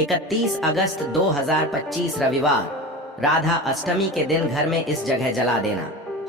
31 अगस्त 2025 रविवार राधा अष्टमी के दिन घर में इस जगह जला देना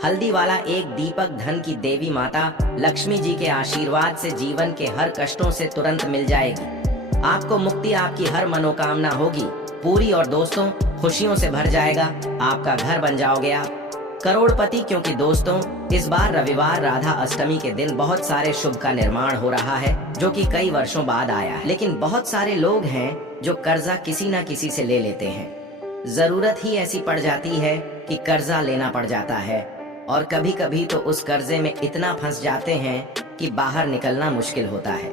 हल्दी वाला एक दीपक धन की देवी माता लक्ष्मी जी के आशीर्वाद से जीवन के हर कष्टों से तुरंत मिल जाएगी। आपको मुक्ति, आपकी हर मनोकामना होगी पूरी और दोस्तों खुशियों से भर जाएगा। आपका घर बन जाओगे आप करोड़पति, क्योंकि दोस्तों इस बार रविवार राधा अष्टमी के दिन बहुत सारे शुभ का निर्माण हो रहा है जो कि कई वर्षों बाद आया है। लेकिन बहुत सारे लोग हैं जो कर्जा किसी न किसी से ले लेते हैं। जरूरत ही ऐसी पड़ जाती है कि कर्जा लेना पड़ जाता है और कभी कभी तो उस कर्जे में इतना फंस जाते हैं कि बाहर निकलना मुश्किल होता है।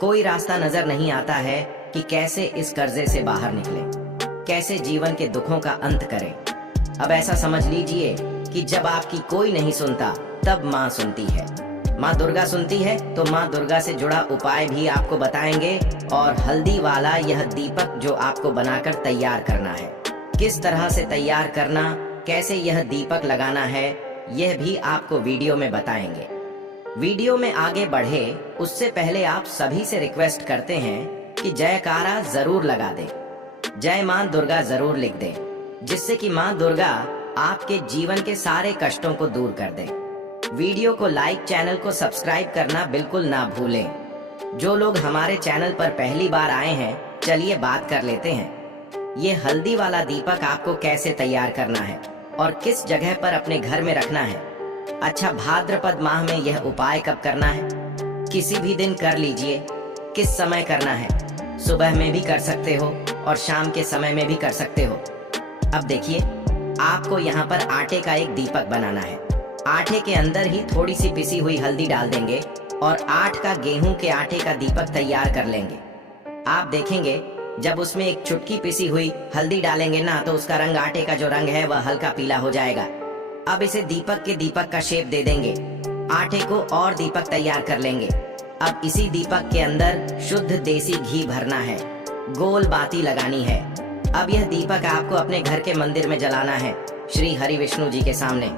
कोई रास्ता नजर नहीं आता है कि कैसे इस कर्जे से बाहर निकलें, कैसे जीवन के दुखों का अंत करें। अब ऐसा समझ लीजिए कि जब आपकी कोई नहीं सुनता तब माँ सुनती है। माँ दुर्गा सुनती है तो माँ दुर्गा से जुड़ा उपाय भी आपको बताएंगे और हल्दी वाला यह दीपक जो आपको बनाकर तैयार करना है, किस तरह से तैयार करना, कैसे यह दीपक लगाना है, यह भी आपको वीडियो में बताएंगे। वीडियो में आगे बढ़े उससे पहले आप सभी से रिक्वेस्ट करते हैं कि जयकारा जरूर लगा दें, जय माँ दुर्गा जरूर लिख दें, जिससे कि माँ दुर्गा आपके जीवन के सारे कष्टों को दूर कर दे। वीडियो को लाइक, चैनल को सब्सक्राइब करना बिल्कुल ना भूलें। जो लोग हमारे चैनल पर पहली बार आए हैं, चलिए बात कर लेते हैं। ये हल्दी वाला दीपक आपको कैसे तैयार करना है और किस जगह पर अपने घर में रखना है। अच्छा, भाद्रपद माह में यह उपाय कब करना है? किसी भी दिन कर लीजिए। किस समय करना है? सुबह में भी कर सकते हो और शाम के समय में भी कर सकते हो। अब देखिए, आपको यहाँ पर आटे का एक दीपक बनाना है। आटे के अंदर ही थोड़ी सी पिसी हुई हल्दी डाल देंगे और 8 का गेहूं के आटे का दीपक तैयार कर लेंगे। आप देखेंगे जब उसमें एक चुटकी पिसी हुई हल्दी डालेंगे ना, तो उसका रंग, आटे का जो रंग है वह हल्का पीला हो जाएगा। अब इसे दीपक के दीपक का शेप दे देंगे। आटे को और दीपक तैयार कर लेंगे। अब इसी दीपक के अंदर शुद्ध देसी घी भरना है, गोल बाती लगानी है। अब यह दीपक आपको अपने घर के मंदिर में जलाना है, श्री हरि विष्णु जी के सामने।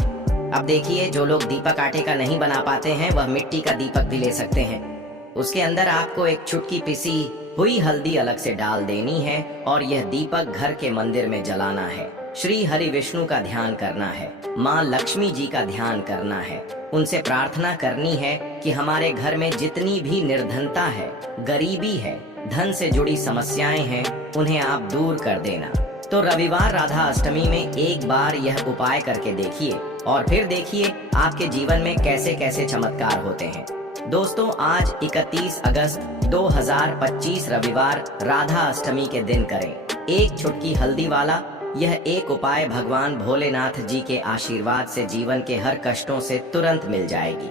अब देखिए, जो लोग दीपक आटे का नहीं बना पाते हैं वह मिट्टी का दीपक भी ले सकते हैं। उसके अंदर आपको एक चुटकी पिसी हुई हल्दी अलग से डाल देनी है और यह दीपक घर के मंदिर में जलाना है। श्री हरि विष्णु का ध्यान करना है, माँ लक्ष्मी जी का ध्यान करना है। उनसे प्रार्थना करनी है कि हमारे घर में जितनी भी निर्धनता है, गरीबी है, धन से जुड़ी समस्याएं हैं, उन्हें आप दूर कर देना। तो रविवार राधा अष्टमी में एक बार यह उपाय करके देखिए और फिर देखिए आपके जीवन में कैसे कैसे चमत्कार होते हैं। दोस्तों, आज 31 अगस्त 2025 रविवार राधा अष्टमी के दिन करें एक चुटकी हल्दी वाला यह एक उपाय। भगवान भोलेनाथ जी के आशीर्वाद से जीवन के हर कष्टों से तुरंत मिल जाएगी।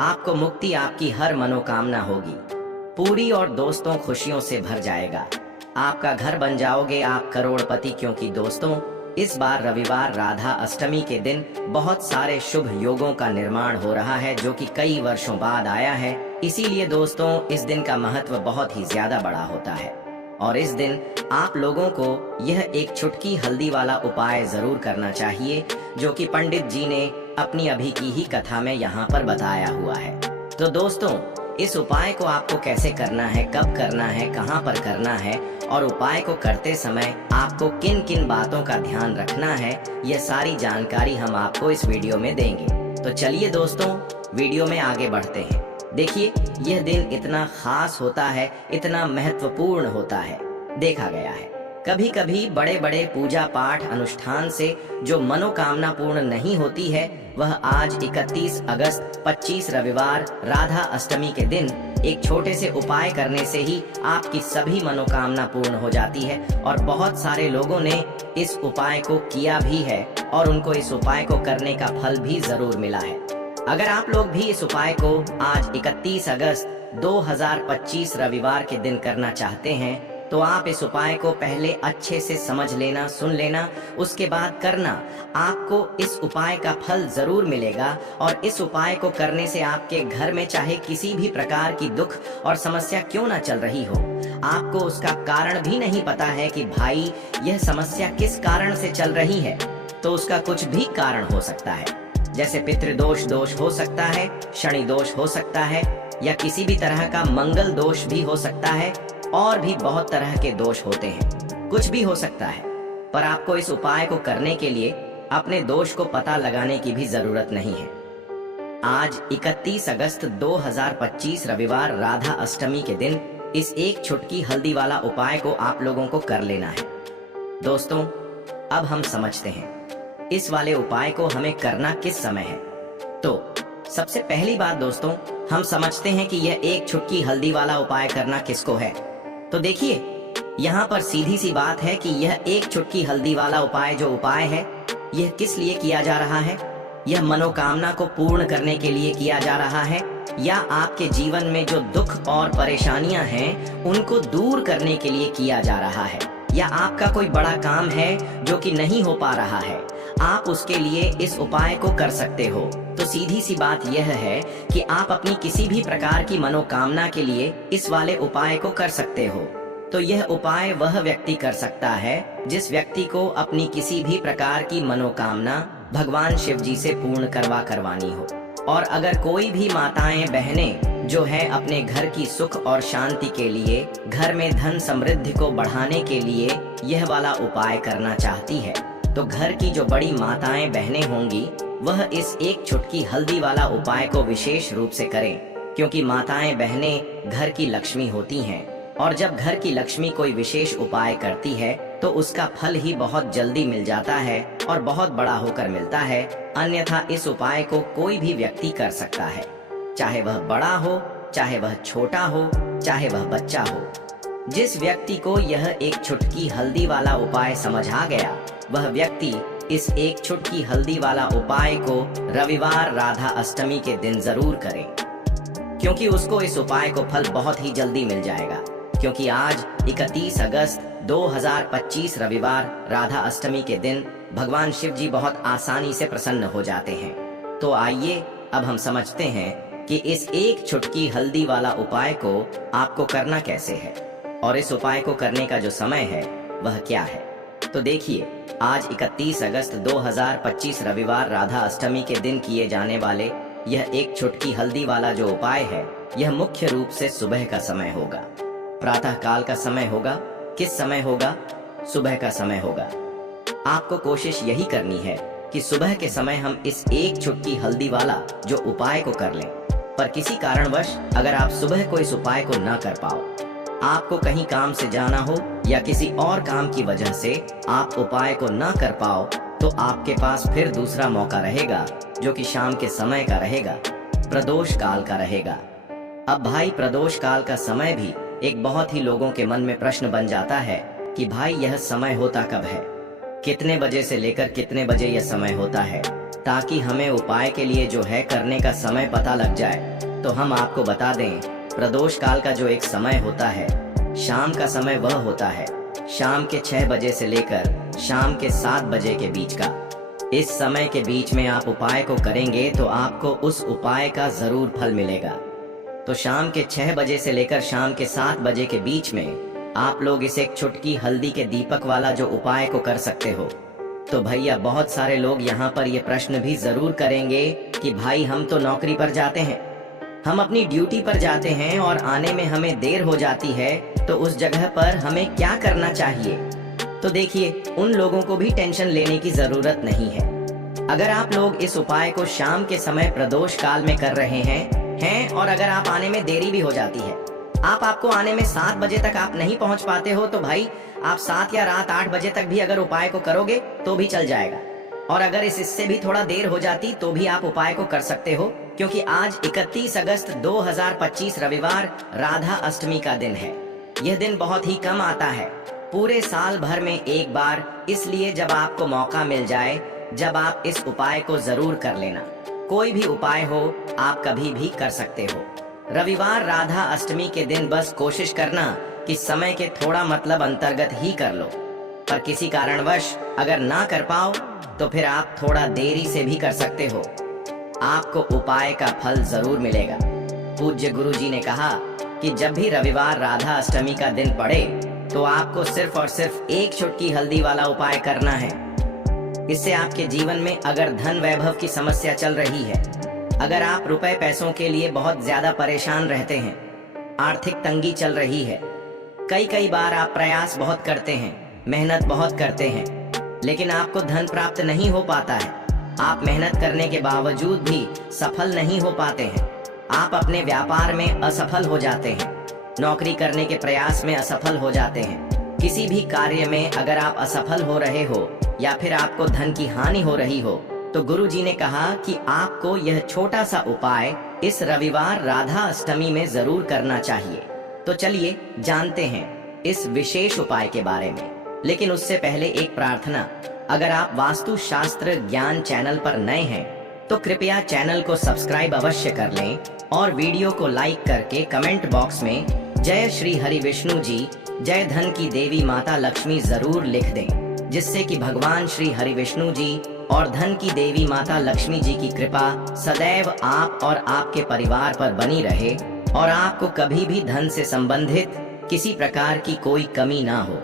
आपको मुक्ति, आपकी हर मनोकामना होगी पूरी और दोस्तों खुशियों से भर जाएगा। आपका घर बन जाओगे आप करोड़पति, क्योंकि दोस्तों इस बार रविवार राधा अष्टमी के दिन बहुत सारे शुभ योगों का निर्माण हो रहा है जो कि कई वर्षों बाद आया है। इसीलिए दोस्तों इस दिन का महत्व बहुत ही ज्यादा बड़ा होता है और इस दिन आप लोगों को यह एक चुटकी हल्दी वाला उपाय जरूर करना चाहिए जो कि पंडित जी ने अपनी अभी की ही कथा में यहाँ पर बताया हुआ है। तो दोस्तों, इस उपाय को आपको कैसे करना है, कब करना है, कहाँ पर करना है और उपाय को करते समय आपको किन किन बातों का ध्यान रखना है, यह सारी जानकारी हम आपको इस वीडियो में देंगे। तो चलिए दोस्तों, वीडियो में आगे बढ़ते हैं। देखिए, यह दिन इतना खास होता है, इतना महत्वपूर्ण होता है। देखा गया है कभी कभी बड़े बड़े पूजा पाठ अनुष्ठान से जो मनोकामना पूर्ण नहीं होती है, वह आज 31 अगस्त 25 रविवार राधा अष्टमी के दिन एक छोटे से उपाय करने से ही आपकी सभी मनोकामना पूर्ण हो जाती है। और बहुत सारे लोगों ने इस उपाय को किया भी है और उनको इस उपाय को करने का फल भी जरूर मिला है। अगर आप लोग भी इस उपाय को आज 31 अगस्त 2025 रविवार के दिन करना चाहते हैं, तो आप इस उपाय को पहले अच्छे से समझ लेना, सुन लेना, उसके बाद करना। आपको इस उपाय का फल जरूर मिलेगा और इस उपाय को करने से आपके घर में चाहे किसी भी प्रकार की दुख और समस्या क्यों ना चल रही हो, आपको उसका कारण भी नहीं पता है कि भाई यह समस्या किस कारण से चल रही है, तो उसका कुछ भी कारण हो सकता है। जैसे पितृदोष दोष हो सकता है, शनि दोष हो सकता है या किसी भी तरह का मंगल दोष भी हो सकता है। और भी बहुत तरह के दोष होते हैं, कुछ भी हो सकता है, पर आपको इस उपाय को करने के लिए अपने दोष को पता लगाने की भी जरूरत नहीं है। आज 31 अगस्त 2025 रविवार राधा अष्टमी के दिन इस एक चुटकी हल्दी वाला उपाय को आप लोगों को कर लेना है। दोस्तों, अब हम समझते हैं इस वाले उपाय को हमें करना किस समय है। तो सबसे पहली बात दोस्तों, हम समझते हैं कि यह एक चुटकी हल्दी वाला उपाय करना किसको है। तो देखिए, यहाँ पर सीधी सी बात है कि यह एक चुटकी हल्दी वाला उपाय जो उपाय है, यह किस लिए किया जा रहा है। यह मनोकामना को पूर्ण करने के लिए किया जा रहा है, या आपके जीवन में जो दुख और परेशानियां हैं उनको दूर करने के लिए किया जा रहा है, या आपका कोई बड़ा काम है जो कि नहीं हो पा रहा है, आप उसके लिए इस उपाय को कर सकते हो। तो सीधी सी बात यह है कि आप अपनी किसी भी प्रकार की मनोकामना के लिए इस वाले उपाय को कर सकते हो। तो यह उपाय वह व्यक्ति कर सकता है जिस व्यक्ति को अपनी किसी भी प्रकार की मनोकामना भगवान शिव जी से पूर्ण करवानी हो। और अगर कोई भी माताएं बहनें जो है अपने घर की सुख और शांति के लिए, घर में धन समृद्धि को बढ़ाने के लिए यह वाला उपाय करना चाहती है, तो घर की जो बड़ी माताएं बहनें होंगी वह इस एक चुटकी हल्दी वाला उपाय को विशेष रूप से करें, क्योंकि माताएं बहनें घर की लक्ष्मी होती हैं, और जब घर की लक्ष्मी कोई विशेष उपाय करती है तो उसका फल ही बहुत जल्दी मिल जाता है और बहुत बड़ा होकर मिलता है। अन्यथा इस उपाय को कोई भी व्यक्ति कर सकता है, चाहे वह बड़ा हो, चाहे वह छोटा हो, चाहे वह बच्चा हो। जिस व्यक्ति को यह एक चुटकी हल्दी वाला उपाय समझ आ गया, वह व्यक्ति इस एक चुटकी हल्दी वाला उपाय को रविवार राधा अष्टमी के दिन जरूर करे, क्योंकि उसको इस उपाय को फल बहुत ही जल्दी मिल जाएगा। क्योंकि आज 31 अगस्त 2025 रविवार राधा अष्टमी के दिन भगवान शिव जी बहुत आसानी से प्रसन्न हो जाते हैं। तो आइए अब हम समझते हैं कि इस एक चुटकी हल्दी वाला उपाय को आपको करना कैसे है, और इस उपाय को करने का जो समय है वह क्या है। तो देखिए, आज 31 अगस्त 2025 रविवार राधा अष्टमी के दिन किए जाने वाले यह एक चुटकी हल्दी वाला जो उपाय है, यह मुख्य रूप से सुबह का समय होगा, प्रातः काल का समय होगा। किस समय होगा? सुबह का समय होगा। आपको कोशिश यही करनी है कि सुबह के समय हम इस एक चुटकी हल्दी वाला जो उपाय को कर लें। पर किसी कारणवश अगर आप सुबह को इस उपाय को न कर पाओ, आपको कहीं काम से जाना हो या किसी और काम की वजह से आप उपाय को न कर पाओ, तो आपके पास फिर दूसरा मौका रहेगा, जो कि शाम के समय का रहेगा, प्रदोष काल का रहेगा। अब भाई, प्रदोष काल का समय भी एक बहुत ही लोगों के मन में प्रश्न बन जाता है कि भाई यह समय होता कब है, कितने बजे से लेकर कितने बजे यह समय होता है, ताकि हमें उपाय के लिए जो है करने का समय पता लग जाए। तो हम आपको बता दें, प्रदोष काल का जो एक समय होता है, शाम का समय वह होता है शाम के 6 बजे से लेकर शाम के 7 बजे के बीच का। इस समय के बीच में आप उपाय को करेंगे तो आपको उस उपाय का जरूर फल मिलेगा। तो शाम के 6 बजे से लेकर शाम के 7 बजे के बीच में आप लोग इस एक चुटकी हल्दी के दीपक वाला जो उपाय को कर सकते हो। तो भैया, बहुत सारे लोग यहाँ पर ये प्रश्न भी जरूर करेंगे कि भाई हम तो नौकरी पर जाते हैं, हम अपनी ड्यूटी पर जाते हैं और आने में हमें देर हो जाती है, तो उस जगह पर हमें क्या करना चाहिए। तो देखिए, उन लोगों को भी टेंशन लेने की जरूरत नहीं है। अगर आप लोग इस उपाय को शाम के समय प्रदोष काल में कर रहे हैं और अगर आप आने में देरी भी हो जाती है, आपको आने में 7 बजे तक आप नहीं पहुंच पाते हो, तो भाई आप 7 या रात 8 बजे तक भी अगर उपाय को करोगे तो भी चल जाएगा। और अगर इससे भी थोड़ा देर हो जाती तो भी आप उपाय को कर सकते हो, क्योंकि आज 31 अगस्त 2025 रविवार राधा अष्टमी का दिन है। यह दिन बहुत ही कम आता है, पूरे साल भर में एक बार, इसलिए जब आपको मौका मिल जाए, जब आप इस उपाय को जरूर कर लेना। कोई भी उपाय हो, आप कभी भी कर सकते हो। रविवार राधा अष्टमी के दिन बस कोशिश करना कि समय के थोड़ा मतलब अंतर्गत ही कर लो, पर किसी कारणवश अगर ना कर पाओ तो फिर आप थोड़ा देरी से भी कर सकते हो, आपको उपाय का फल जरूर मिलेगा। पूज्य गुरु जी ने कहा कि जब भी रविवार राधा अष्टमी का दिन पड़े तो आपको सिर्फ और सिर्फ एक चुटकी हल्दी वाला उपाय करना है। इससे आपके जीवन में अगर धन वैभव की समस्या चल रही है, अगर आप रुपए पैसों के लिए बहुत ज्यादा परेशान रहते हैं, आर्थिक तंगी चल रही है, कई कई बार आप प्रयास बहुत करते हैं, मेहनत बहुत करते हैं, लेकिन आपको धन प्राप्त नहीं हो पाता है। आप मेहनत करने के बावजूद भी सफल नहीं हो पाते हैं। आप अपने व्यापार में असफल हो जाते हैं, नौकरी करने के प्रयास में असफल हो जाते हैं। किसी भी कार्य में अगर आप असफल हो रहे हो या फिर आपको धन की हानि हो रही हो, तो गुरुजी ने कहा कि आपको यह छोटा सा उपाय इस रविवार राधा अष्टमी में जरूर करना चाहिए। तो चलिए जानते हैं इस विशेष उपाय के बारे में। लेकिन उससे पहले एक प्रार्थना, अगर आप वास्तु शास्त्र ज्ञान चैनल पर नए हैं तो कृपया चैनल को सब्सक्राइब अवश्य कर लें और वीडियो को लाइक करके कमेंट बॉक्स में जय श्री हरि विष्णु जी, जय धन की देवी माता लक्ष्मी जरूर लिख दें, जिससे कि भगवान श्री हरि विष्णु जी और धन की देवी माता लक्ष्मी जी की कृपा सदैव आप और आपके परिवार पर बनी रहे और आपको कभी भी धन से संबंधित किसी प्रकार की कोई कमी ना हो।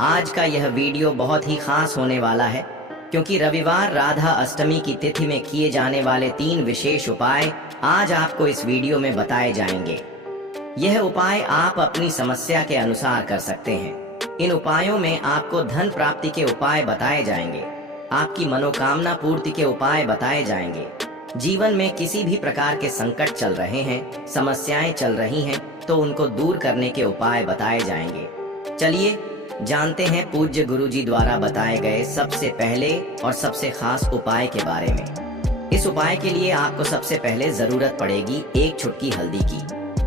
आज का यह वीडियो बहुत ही खास होने वाला है, क्योंकि रविवार राधा अष्टमी की तिथि में किए जाने वाले 3 विशेष उपाय आज आपको इस वीडियो में बताए जाएंगे। यह उपाय आप अपनी समस्या के अनुसार कर सकते हैं। इन उपायों में आपको धन प्राप्ति के उपाय बताए जाएंगे, आपकी मनोकामना पूर्ति के उपाय बताए जाएंगे। जीवन में किसी भी प्रकार के संकट चल रहे हैं, समस्याएं चल रही हैं, तो उनको दूर करने के उपाय बताए जाएंगे। चलिए जानते हैं पूज्य गुरुजी द्वारा बताए गए सबसे पहले और सबसे खास उपाय के बारे में। इस उपाय के लिए आपको सबसे पहले जरूरत पड़ेगी 1 चुटकी हल्दी की।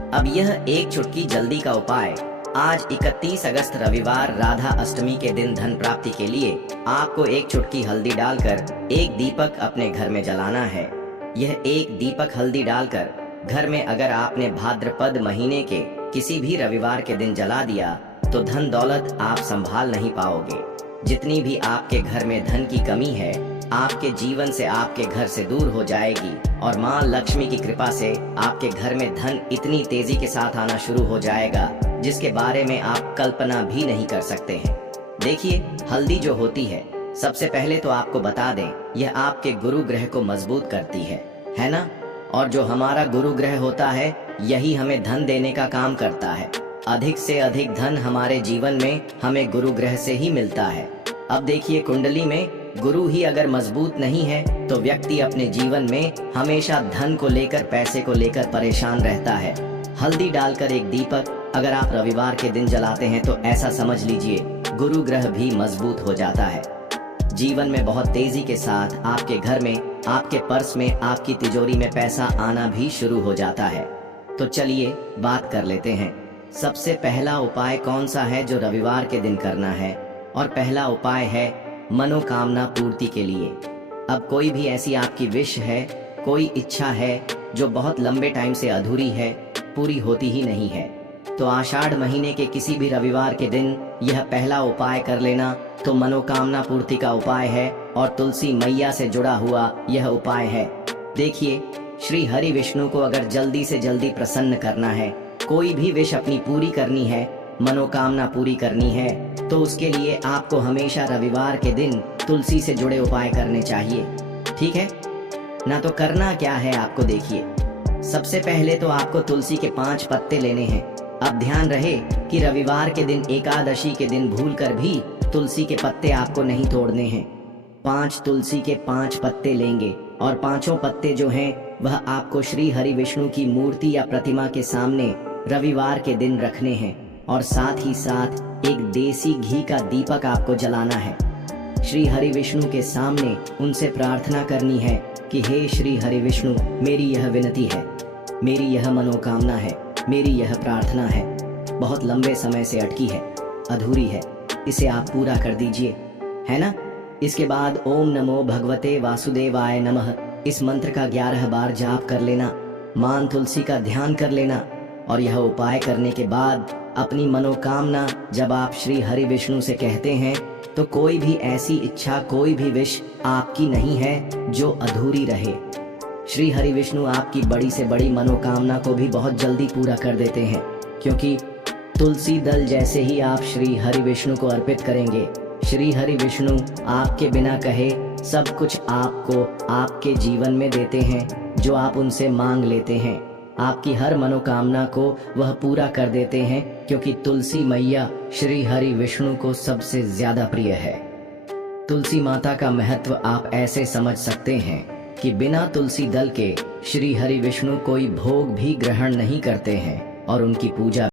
अब यह 1 चुटकी जल्दी का उपाय आज 31 अगस्त रविवार राधा अष्टमी के दिन धन प्राप्ति के लिए आपको 1 चुटकी हल्दी डालकर 1 दीपक अपने घर में जलाना है। यह 1 दीपक हल्दी डालकर घर में अगर आपने भाद्रपद महीने के किसी भी रविवार के दिन जला दिया तो धन दौलत आप संभाल नहीं पाओगे। जितनी भी आपके घर में धन की कमी है, आपके जीवन से आपके घर से दूर हो जाएगी और माँ लक्ष्मी की कृपा से आपके घर में धन इतनी तेजी के साथ आना शुरू हो जाएगा जिसके बारे में आप कल्पना भी नहीं कर सकते हैं। देखिए, हल्दी जो होती है, सबसे पहले तो आपको बता दें, यह आपके गुरु ग्रह को मजबूत करती है ना? और जो हमारा गुरु ग्रह होता है, यही हमें धन देने का काम करता है। अधिक से अधिक धन हमारे जीवन में हमें गुरु ग्रह से ही मिलता है। अब देखिए, कुंडली में गुरु ही अगर मजबूत नहीं है तो व्यक्ति अपने जीवन में हमेशा धन को लेकर, पैसे को लेकर परेशान रहता है। हल्दी डालकर 1 दीपक अगर आप रविवार के दिन जलाते हैं तो ऐसा समझ लीजिए गुरु ग्रह भी मजबूत हो जाता है। जीवन में बहुत तेजी के साथ आपके घर में, आपके पर्स में, आपकी तिजोरी में पैसा आना भी शुरू हो जाता है। तो चलिए बात कर लेते हैं। सबसे पहला उपाय कौन सा है जो रविवार के दिन करना है? और पहला उपाय है मनोकामना पूर्ति के लिए। अब कोई भी ऐसी आपकी विश है, कोई इच्छा है जो बहुत लंबे टाइम से अधूरी है, पूरी होती ही नहीं है, तो आषाढ़ महीने के किसी भी रविवार के दिन यह पहला उपाय कर लेना तो मनोकामना पूर्ति का उपाय है और तुलसी मैया से जुड़ा हुआ यह उपाय है। देखिए, श्री हरि विष्णु को अगर जल्दी से जल्दी प्रसन्न करना है, कोई भी विश अपनी पूरी करनी है, मनोकामना पूरी करनी है, तो उसके लिए आपको हमेशा रविवार के दिन तुलसी से जुड़े उपाय करने चाहिए। ठीक है ना? तो करना क्या है आपको, देखिए, सबसे पहले तो आपको तुलसी के 5 पत्ते लेने हैं। अब ध्यान रहे कि रविवार के दिन, एकादशी के दिन भूलकर भी तुलसी के पत्ते आपको नहीं तोड़ने हैं। 5 तुलसी के 5 पत्ते लेंगे और 5 पत्ते जो हैं वह आपको श्री हरि विष्णु की मूर्ति या प्रतिमा के सामने रविवार के दिन रखने हैं और साथ ही साथ एक देसी घी का दीपक आपको जलाना है। श्री हरि विष्णु के सामने उनसे प्रार्थना करनी है कि हे श्री हरि विष्णु, मेरी यह विनती है, मेरी यह मनोकामना है, मेरी यह प्रार्थना है, बहुत लंबे समय से अटकी है, अधूरी है, इसे आप पूरा कर दीजिए, है ना? इसके बाद ओम नमो भगवते वासुदेवाय नमः इस मंत्र का 11 बार जाप कर लेना, मान तुलसी का ध्यान कर लेना और यह उपाय करने के बाद अपनी मनोकामना जब आप श्री हरि विष्णु से कहते हैं तो कोई भी ऐसी इच्छा, कोई भी विश आपकी नहीं है जो अधूरी रहे। श्री हरि विष्णु आपकी बड़ी से बड़ी मनोकामना को भी बहुत जल्दी पूरा कर देते हैं, क्योंकि तुलसी दल जैसे ही आप श्री हरि विष्णु को अर्पित करेंगे, श्री हरि विष्णु आपके बिना कहे सब कुछ आपको आपके जीवन में देते हैं जो आप उनसे मांग लेते हैं। आपकी हर मनोकामना को वह पूरा कर देते हैं क्योंकि तुलसी मैया श्री हरि विष्णु को सबसे ज्यादा प्रिय है। तुलसी माता का महत्व आप ऐसे समझ सकते हैं कि बिना तुलसी दल के श्री हरि विष्णु कोई भोग भी ग्रहण नहीं करते हैं और उनकी पूजा